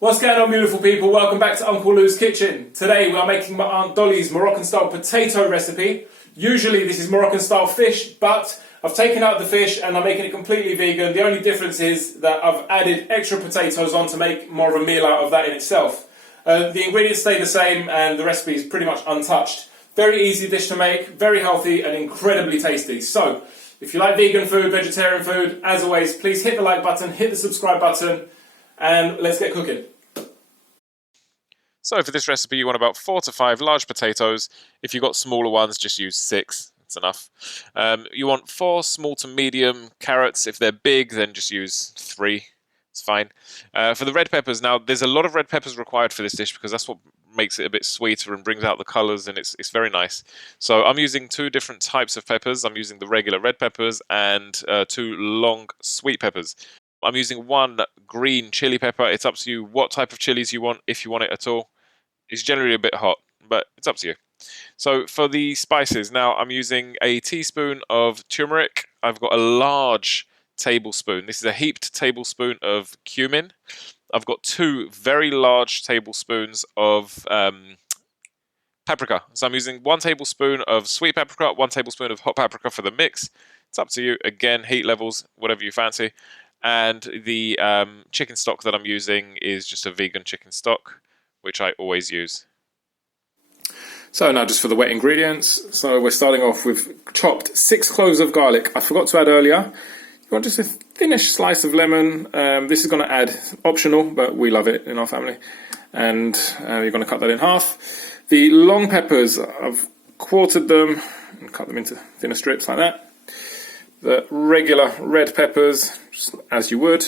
What's going on, beautiful people? Welcome back to Uncle Lou's Kitchen. Today we are making my Aunt Dolly's Moroccan style potato recipe. Usually this is Moroccan style fish, but I've taken out the fish and I'm making it completely vegan. The only difference is that I've added extra potatoes on to make more of a meal out of that in itself. The ingredients stay the same and the recipe is pretty much untouched. Very easy dish to make, very healthy and incredibly tasty. So, if you like vegan food, vegetarian food, as always, please hit the like button, hit the subscribe button, and let's get cooking. So for this recipe you want about 4 to 5 large potatoes. If you've got smaller ones, just use 6. It's enough. You want 4 small to medium carrots. If they're big, then just use 3. It's fine. For the red peppers, now there's a lot of red peppers required for this dish because that's what makes it a bit sweeter and brings out the colours, and it's very nice. So I'm using 2 different types of peppers. I'm using the regular red peppers and 2 long sweet peppers. I'm using 1 green chili pepper. It's up to you what type of chilies you want, if you want it at all. It's generally a bit hot, but it's up to you. So for the spices, now I'm using a teaspoon of turmeric. I've got a large tablespoon. This is a heaped tablespoon of cumin. I've got 2 very large tablespoons of paprika. So I'm using 1 tablespoon of sweet paprika, 1 tablespoon of hot paprika for the mix. It's up to you. Again, heat levels, whatever you fancy. And the chicken stock that I'm using is just a vegan chicken stock, which I always use. So now just for the wet ingredients. So we're starting off with chopped 6 cloves of garlic. I forgot to add earlier. You want just a thinnish slice of lemon. This is going to add, optional, but we love it in our family. And you're going to cut that in half. The long peppers, I've quartered them and cut them into thinner strips like that. The regular red peppers, just as you would.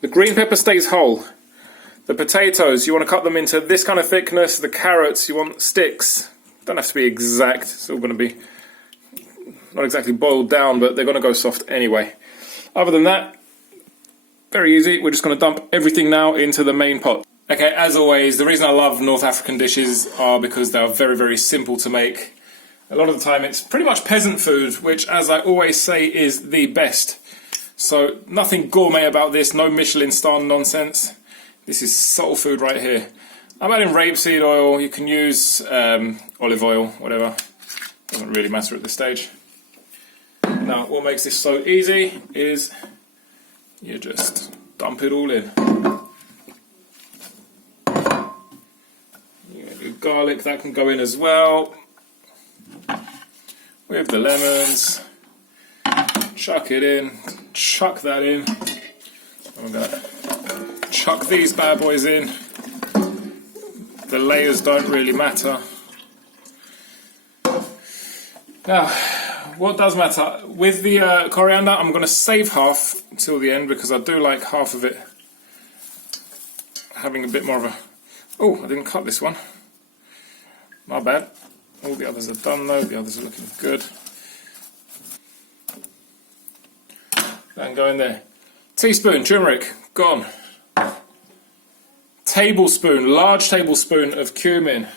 The green pepper stays whole. The potatoes, you want to cut them into this kind of thickness. The carrots, you want sticks. Don't have to be exact. It's all going to be not exactly boiled down, but they're going to go soft anyway. Other than that, very easy. We're just going to dump everything now into the main pot. Okay, as always, the reason I love North African dishes are because they are very, very simple to make. A lot of the time it's pretty much peasant food, which, as I always say, is the best. So nothing gourmet about this, no Michelin star nonsense. This is soul food right here. I'm adding rapeseed oil. You can use olive oil, whatever. Doesn't really matter at this stage. Now, what makes this so easy is you just dump it all in. You got your garlic, that can go in as well. With the lemons, chuck it in, chuck that in. I'm going to chuck these bad boys in. The layers don't really matter. Now, what does matter? With the coriander, I'm going to save half till the end because I do like half of it having a bit more of a... Oh, I didn't cut this one. My bad. All the others are done though, the others are looking good. And go in there. Teaspoon turmeric, gone. Tablespoon, large tablespoon of cumin.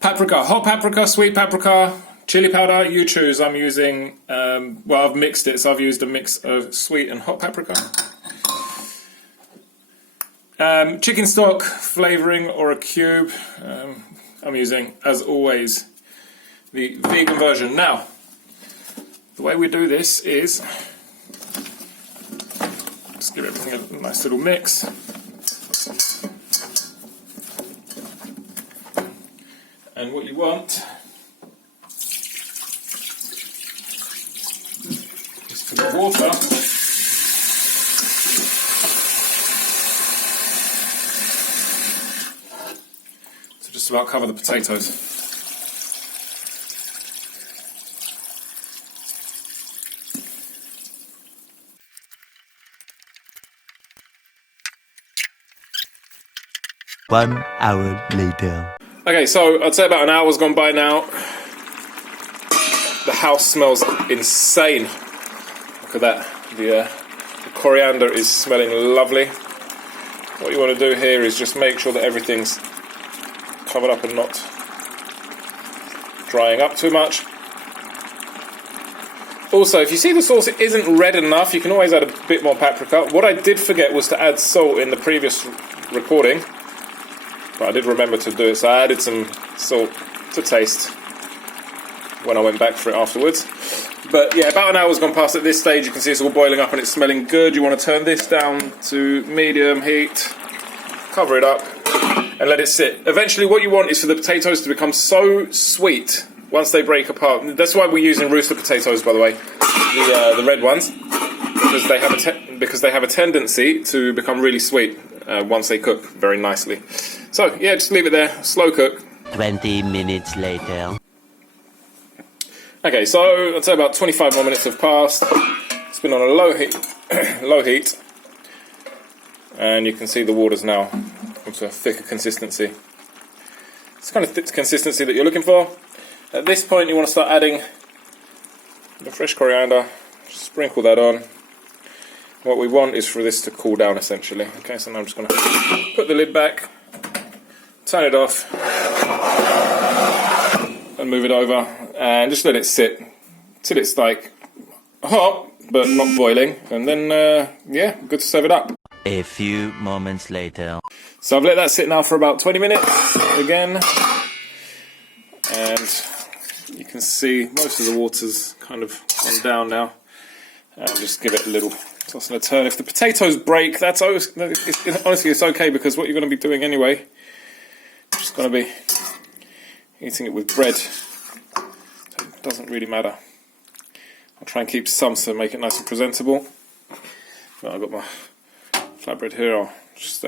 Paprika, hot paprika, sweet paprika, chili powder, you choose. I'm using, well, I've mixed it, so I've used a mix of sweet and hot paprika. Chicken stock, flavouring or a cube. I'm using, as always, the vegan version. Now, the way we do this is just give everything a nice little mix. And what you want is for the water to just about cover the potatoes. One hour later. Okay, so I'd say about an hour's gone by now. The house smells insane. Look at that. The coriander is smelling lovely. What you want to do here is just make sure that everything's covered up and not drying up too much. Also, if you see the sauce isn't red enough, you can always add a bit more paprika. What I did forget was to add salt in the previous recording, but I did remember to do it, so I added some salt to taste when I went back for it afterwards. But yeah, about an hour's gone past at this stage. You can see it's all boiling up and it's smelling good. You want to turn this down to medium heat, cover it up, and let it sit. Eventually what you want is for the potatoes to become so sweet once they break apart. That's why we're using rooster potatoes, by the way, the red ones, because they have a tendency to become really sweet once they cook very nicely. So yeah, just leave it there, slow cook. 20 minutes later. Okay, so I'd say about 25 more minutes have passed. It's been on a low heat, and you can see the water's now into a thicker consistency. It's kind of thick consistency that you're looking for. At this point, you want to start adding the fresh coriander. Sprinkle that on. What we want is for this to cool down, essentially. Okay, so now I'm just going to put the lid back, turn it off, and move it over, and just let it sit till it's like hot but not boiling, and then yeah, good to serve it up. A few moments later. So I've let that sit now for about 20 minutes again, and you can see most of the water's kind of gone down now, and just give it a little toss and a turn. If the potatoes break, honestly it's okay, because what you're going to be doing anyway, you're just going to be eating it with bread, so it doesn't really matter. I'll try and keep some to make it nice and presentable. But I've got my flatbread here. I'll just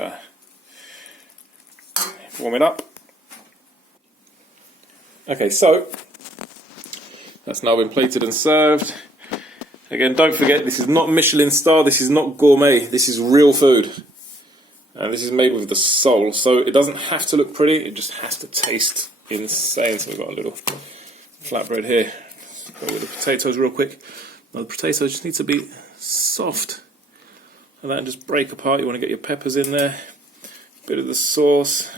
warm it up. Okay, so that's now been plated and served. Again, don't forget, this is not Michelin star, this is not gourmet, this is real food. And this is made with the soul, so it doesn't have to look pretty, it just has to taste insane. So we've got a little flatbread here. Let's go with the potatoes real quick. Now the potatoes just need to be soft, and that just break apart. You want to get your peppers in there, a bit of the sauce,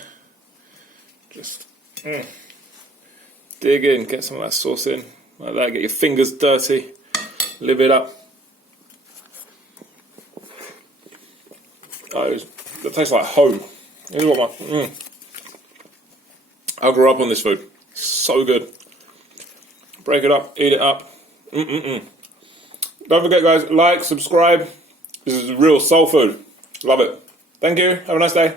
just dig in, get some of that sauce in, like that, get your fingers dirty, live it up. Oh, it tastes like home. This is what I grew up on this food. So good. Break it up, eat it up. Don't forget, guys, like, subscribe. This is real soul food. Love it. Thank you. Have a nice day.